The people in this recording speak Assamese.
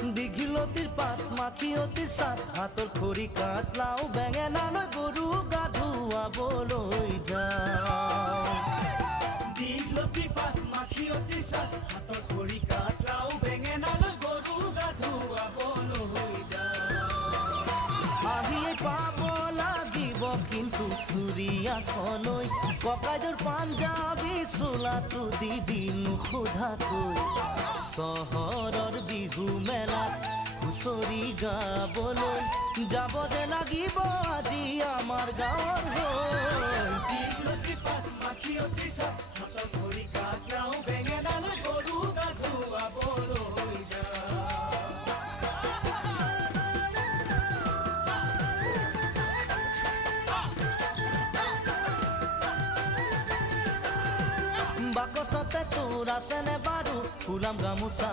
দীঘিলতিৰ পাত মাখিয়তিৰ চাট হাতৰ খৰি কাঠ লাও বেঙেনালৈ গৰু গা ধুৱাবলৈ যাওঁ দীঘলতিৰ পাত মাখিয়তিৰ চাট হাতৰ খৰি কাঠ লাও বেঙেনালৈ গৰু গা ধুৱাবলৈ যাওঁ আহিয়ে পাব লাগিব কিন্তু চুৰিয়াখনৈ ককাইদেউৰ পাঞ্জাবী চোলাটো দিবি নোসোধাকৈ চহৰৰ বিহু মেলাত হুঁচৰি গাবলৈ যাব যে লাগিব আজি আমাৰ গাঁৱৰ হৈ দীঘলতিৰ পাত মাখিয়তিৰ চাট হাতৰ খৰি কাঠ লাও বেঙেনালৈ গৰু গা ধুৱাবলৈ যাওঁ বাকচতে তোৰ আছেনে বাৰু ফুলাম গামোচা